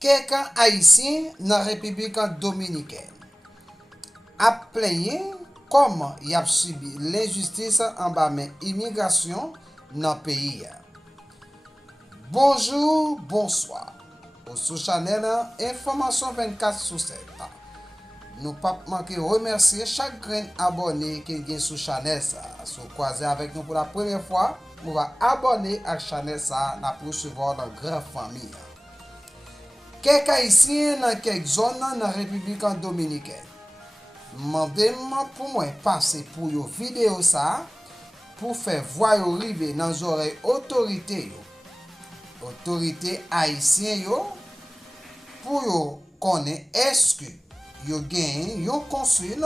Quelques haïtiens dans la République dominicaine a plaigné comment il a subi l'injustice en bas de l'immigration dans le pays. Bonjour, bonsoir. Au sous Chanel Information 24 sur 7. Nous ne pouvons pas manquer remercier chaque grain abonné qui est sur Chanel. Si vous croisez avec nous pour la première fois, nous allons abonner à Chanel pour recevoir la grande famille. Quelques haïtiens dans quelques zones dans la République dominicaine. Demandez-moi pour moi passer pour une vidéo pour faire voir arriver dans les oreilles autorités. Autorités haïtiennes pour connaître est-ce que yo gagne un consul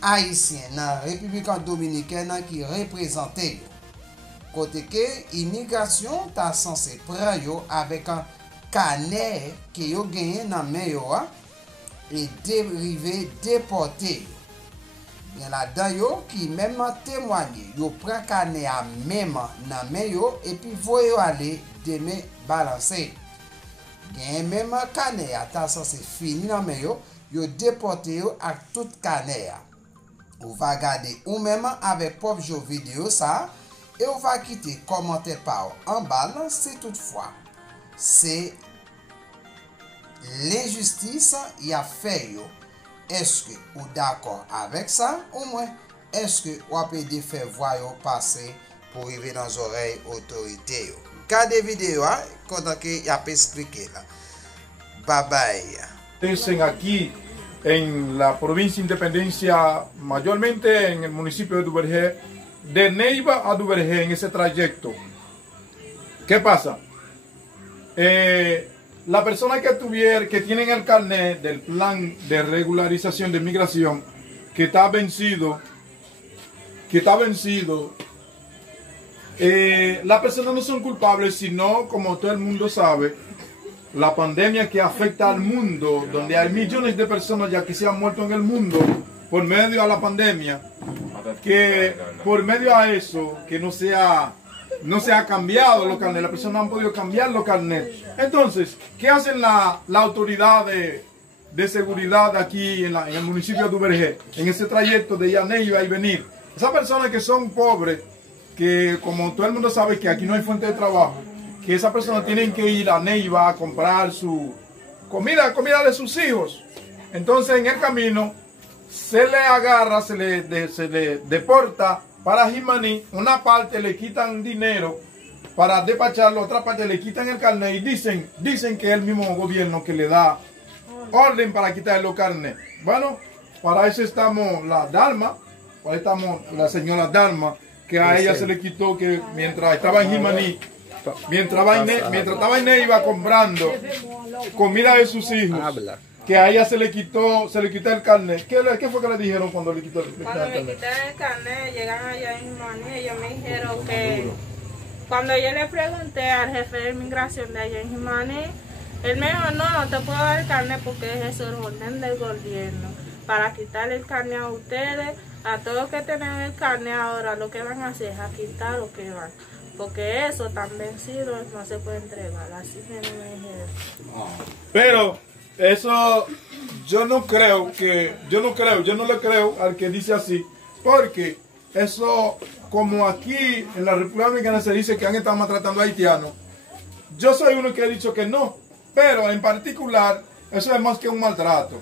haïtien dans la République dominicaine qui représente côté que immigration ta censé prendre avec un carnet qui yo gagne dans main et dérivé déporté. Il y a là-dedans qui même témoigné, yo prend carnet à même dans main et puis voyo aller demain balancer. Il y a même carnet à ta censé fini dans main yo déporté avec tout carnet. On va regarder ou même avec propre vidéo et on va quitter commentaire par en bas si toutefois c'est l'injustice y a fait yo. Est-ce que vous d'accord avec ça ou moins est-ce que vous pouvez faire voir passer pour arriver dans les oreilles autorités. Regardez vidéo quand il a expliqué là. Bye bye. Aquí en la provincia de Independencia, mayormente en el municipio de Duvergé, de Neiva a Duvergé en ese trayecto. ¿Qué pasa? La persona que tienen el carnet del plan de regularización de migración que está vencido, las personas no son culpables, sino, como todo el mundo sabe, la pandemia que afecta al mundo, donde hay millones de personas ya que se han muerto en el mundo por medio de la pandemia, que por medio a eso, que no se ha cambiado los carnets, las personas no han podido cambiar los carnets. Entonces, ¿qué hacen la autoridad de seguridad aquí en el municipio de Duvergé, en ese trayecto de Neiva y venir? Esas personas que son pobres, que como todo el mundo sabe que aquí no hay fuente de trabajo, que esas personas tienen que ir a Neiva a comprar su comida de sus hijos. Entonces, en el camino, se le agarra, se le deporta para Jimaní. Una parte le quitan dinero para despacharlo, otra parte le quitan el carnet y dicen que es el mismo gobierno que le da orden para quitar los carnets. Bueno, para eso estamos la Dalma, para estamos la señora Dalma, que a ella se le quitó que mientras estaba en Jimaní, mientras estaba en Neiva comprando comida de sus hijos, que a ella se le quitó el carnet. ¿Qué fue que le dijeron cuando le quitó el carnet? Cuando me quité el carnet, llegan allá en Jimaní, ellos me dijeron que cuando yo le pregunté al jefe de inmigración de allá en Jimaní, él me dijo, no te puedo dar el carnet porque es el orden del gobierno para quitarle el carnet a ustedes, a todos los que tienen el carnet ahora, lo que van a hacer es a quitar lo que van. Porque eso tan vencido no se puede entregar, así que no me dijeron. Pero eso yo no le creo al que dice así, porque eso, como aquí en la República Dominicana se dice que han estado maltratando a haitianos, yo soy uno que he dicho que no, pero en particular eso es más que un maltrato,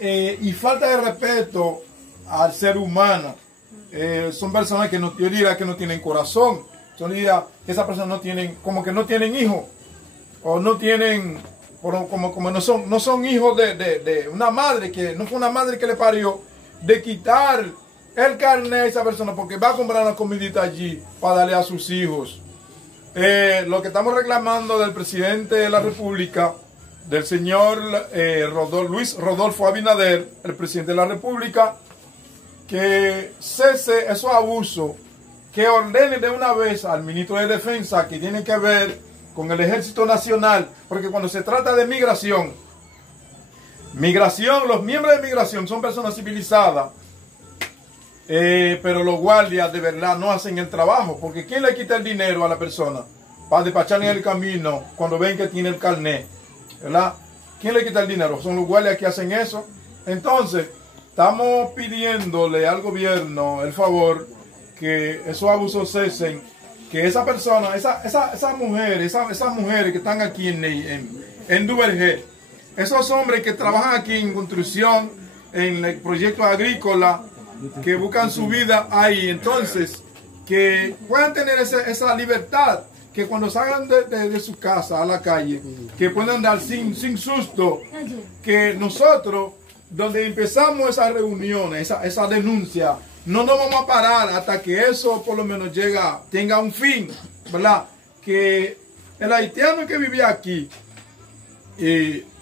y falta de respeto al ser humano. Son personas que yo diría que no tienen corazón, yo diría que esas personas no tienen, como que no tienen hijos, o no tienen, como no son hijos de una madre, que no fue una madre que le parió, de quitar el carnet a esa persona porque va a comprar una comidita allí para darle a sus hijos. Lo que estamos reclamando del presidente de la República, del señor Luis Rodolfo Abinader, el presidente de la República, que cese esos abusos, que ordene de una vez al ministro de Defensa que tiene que ver con el Ejército Nacional, porque cuando se trata de migración, los miembros de migración son personas civilizadas, pero los guardias de verdad no hacen el trabajo, porque ¿quién le quita el dinero a la persona? para despachar en el camino cuando ven que tiene el carnet, ¿verdad? ¿Quién le quita el dinero? Son los guardias que hacen eso. Entonces, estamos pidiéndole al gobierno el favor que esos abusos cesen, que esa persona, esas mujeres que están aquí en Duvergé, esos hombres que trabajan aquí en construcción, en el proyecto agrícola, que buscan su vida ahí, entonces, que puedan tener esa libertad, que cuando salgan de su casa a la calle, que puedan andar sin susto, que nosotros, donde empezamos esas reuniones, esa denuncia, no nos vamos a parar hasta que eso por lo menos tenga un fin, ¿verdad? Que el haitiano que vivía aquí,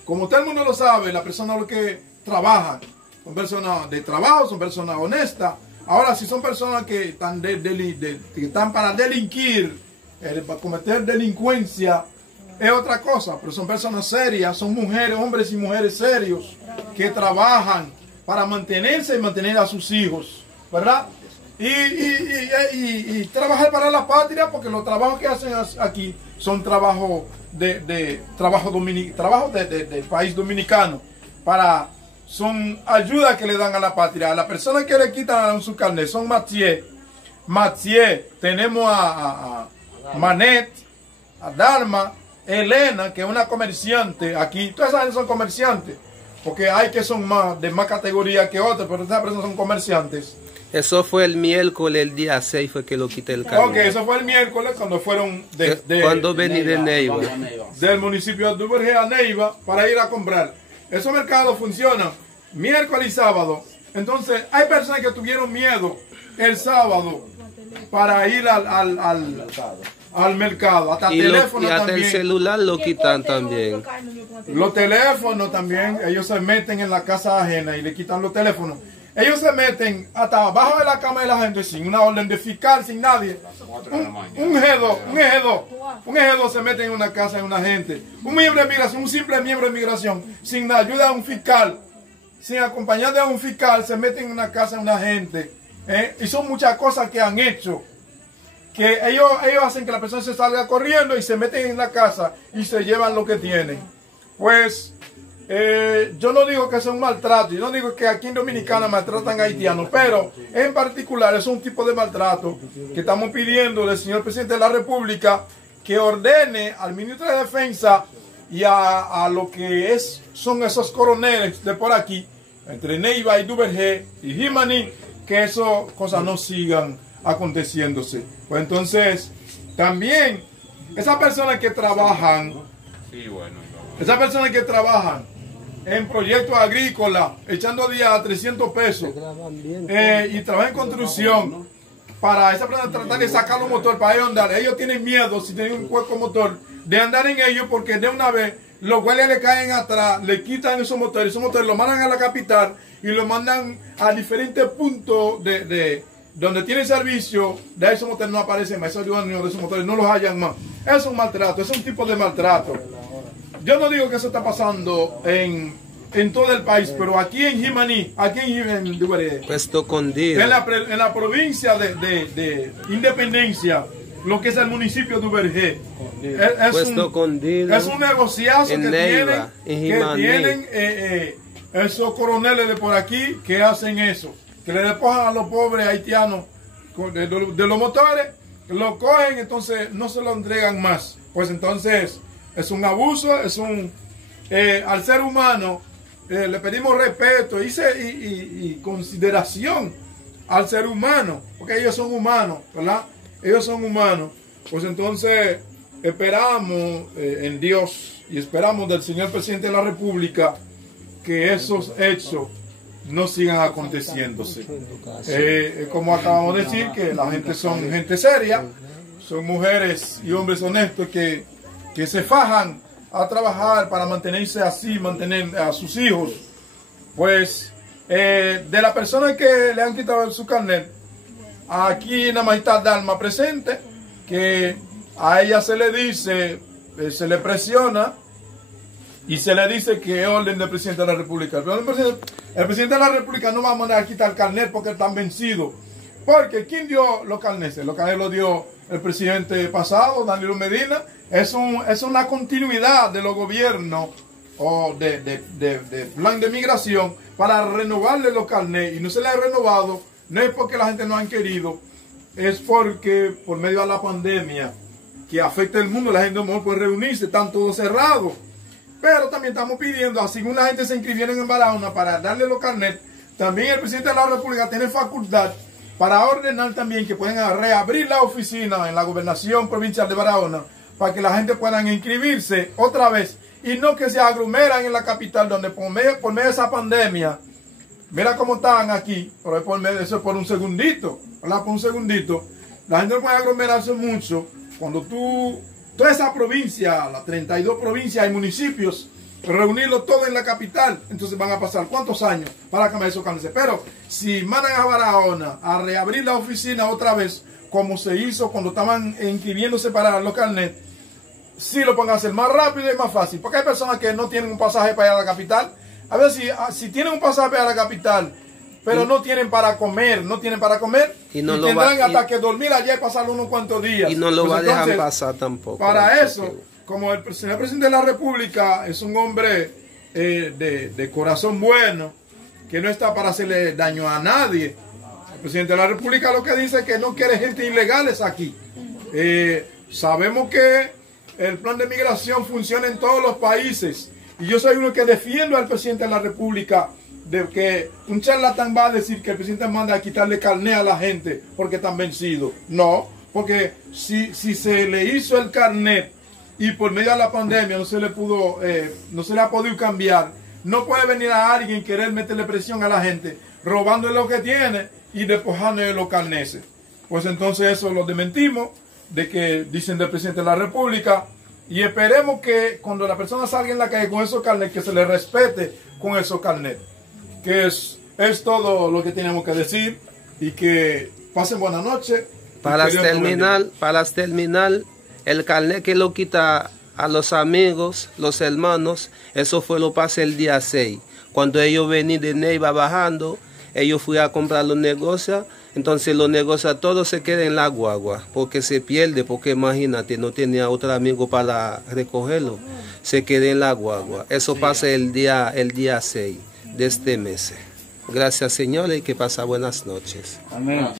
como todo el mundo lo sabe, las personas que trabajan, son personas de trabajo, son personas honestas. Ahora, si son personas que están, que están para delinquir, para cometer delincuencia, es otra cosa, pero son personas serias, son mujeres, hombres y mujeres serios, que trabajan para mantenerse y mantener a sus hijos, ¿verdad? Y trabajar para la patria, porque los trabajos que hacen aquí son trabajos del país dominicano, son ayudas que le dan a la patria. A las personas que le quitan su carnet son Mathieu, tenemos a Manet, a Dalma, Elena, que es una comerciante aquí. Todas esas son comerciantes, porque hay que son de más categoría que otras, pero esas personas son comerciantes. Eso fue el miércoles, el día 6 fue que lo quité el carnet. Ok, eso fue el miércoles cuando fueron cuando vení de Neiva. Del municipio de Duvergé a Neiva para ir a comprar. Esos mercados funcionan miércoles y sábado. Entonces hay personas que tuvieron miedo el sábado para ir al mercado. Hasta teléfono hasta también. El celular lo quitan también. Los teléfonos también, ellos se meten en la casa ajena y le quitan los teléfonos. Ellos se meten hasta abajo de la cama de la gente sin una orden de fiscal, sin nadie. Un G2 se mete en una casa de una gente. Un miembro de migración, un simple miembro de migración, sin la ayuda de un fiscal, sin acompañar de un fiscal, se mete en una casa de una gente. Y son muchas cosas que han hecho, que ellos hacen que la persona se salga corriendo y se meten en la casa y se llevan lo que tienen. Pues yo no digo que sea un maltrato, yo no digo que aquí en Dominicana maltratan a haitianos, pero en particular es un tipo de maltrato que estamos pidiendo del señor presidente de la República que ordene al ministro de Defensa y a lo que son esos coroneles de por aquí, entre Neiva y Duvergé y Jimani, que esas cosas no sigan aconteciéndose. Pues entonces, también esas personas que trabajan, en proyectos agrícolas, echando días a 300 pesos, y trabajan en construcción, para esa persona tratar de sacar los motores para ellos andar. Ellos tienen miedo, si tienen un hueco motor, de andar en ellos, porque de una vez los guardias le caen atrás, le quitan esos motores lo mandan a la capital y lo mandan a diferentes puntos de donde tienen servicio. De esos motores no aparecen más, esos dueños de esos motores no los hallan más. Es un maltrato, es un tipo de maltrato. Yo no digo que eso está pasando en todo el país, pero aquí en Jimani, aquí en Duvergé, Puesto Condil, en la provincia de Independencia, lo que es el municipio de Duvergé, es un negociazo que tienen esos coroneles de por aquí que hacen eso, que le despojan a los pobres haitianos de los motores, lo cogen, entonces no se lo entregan más. Pues entonces es un abuso, al ser humano le pedimos respeto y consideración al ser humano, porque ellos son humanos, ¿verdad? Ellos son humanos. Pues entonces esperamos en Dios y esperamos del señor presidente de la República que esos hechos no sigan aconteciéndose. Como acabamos de decir, que la gente son gente seria, son mujeres y hombres honestos que se fajan a trabajar para mantenerse así, mantener a sus hijos. Pues de la persona que le han quitado su carnet, aquí nada más está Dalma presente, que a ella se le dice, se le presiona y se le dice que es orden del presidente de la República. Pero el presidente de la República no va a mandar a quitar el carnet porque están vencidos. Porque ¿quién dio los carnets? Los carnets los dio el presidente pasado, Danilo Medina. Es una continuidad de los gobiernos o de plan de migración para renovarle los carnets, y no se le ha renovado, no es porque la gente no han querido, es porque por medio de la pandemia que afecta el mundo, la gente no puede reunirse, están todos cerrados. Pero también estamos pidiendo, así como la gente se inscribieron en Barahona para darle los carnets, también el presidente de la República tiene facultad para ordenar también que puedan reabrir la oficina en la gobernación provincial de Barahona para que la gente pueda inscribirse otra vez y no que se aglomeran en la capital, donde por medio de esa pandemia, mira cómo están aquí, pero por medio de eso, por un segundito, ¿verdad? Por un segundito, la gente no puede aglomerarse mucho. Cuando toda esa provincia, las 32 provincias y municipios, reunirlo todo en la capital, entonces van a pasar ¿cuántos años para cambiar esos carnets? Pero si mandan a Barahona a reabrir la oficina otra vez, como se hizo cuando estaban inscribiéndose para los carnets, sí lo pueden hacer más rápido y más fácil, porque hay personas que no tienen un pasaje para ir a la capital. A ver, si tienen un pasaje para ir a la capital, pero no tienen para comer, y tendrán hasta que dormir allá y pasar unos cuantos días. Y no lo va a dejar pasar tampoco. Para eso, como el señor presidente de la República es un hombre de corazón bueno, que no está para hacerle daño a nadie, el presidente de la República lo que dice es que no quiere gente ilegales aquí. Sabemos que el plan de migración funciona en todos los países, y yo soy uno que defiendo al presidente de la República de que un charlatán va a decir que el presidente manda a quitarle carnet a la gente porque están vencidos. No, porque si se le hizo el carnet y por medio de la pandemia no se le ha podido cambiar, no puede venir a alguien querer meterle presión a la gente robándole lo que tiene y despojándole los carnets. Pues entonces eso lo desmentimos, de que dicen del presidente de la República, y esperemos que cuando la persona salga en la calle con esos carnets, que se le respete con esos carnets. Que es todo lo que tenemos que decir, y que pasen buena noche. Para terminar, el carnet que lo quita a los amigos, los hermanos, eso fue lo pasé el día 6. Cuando ellos venían de Neiva bajando, ellos fueron a comprar los negocios, entonces los negocios todos se quedan en la guagua, porque se pierde, porque imagínate, no tenía otro amigo para recogerlo, se queda en la guagua. Eso pasa el día 6 de este mes. Gracias, señores, y que pasa buenas noches. Amén.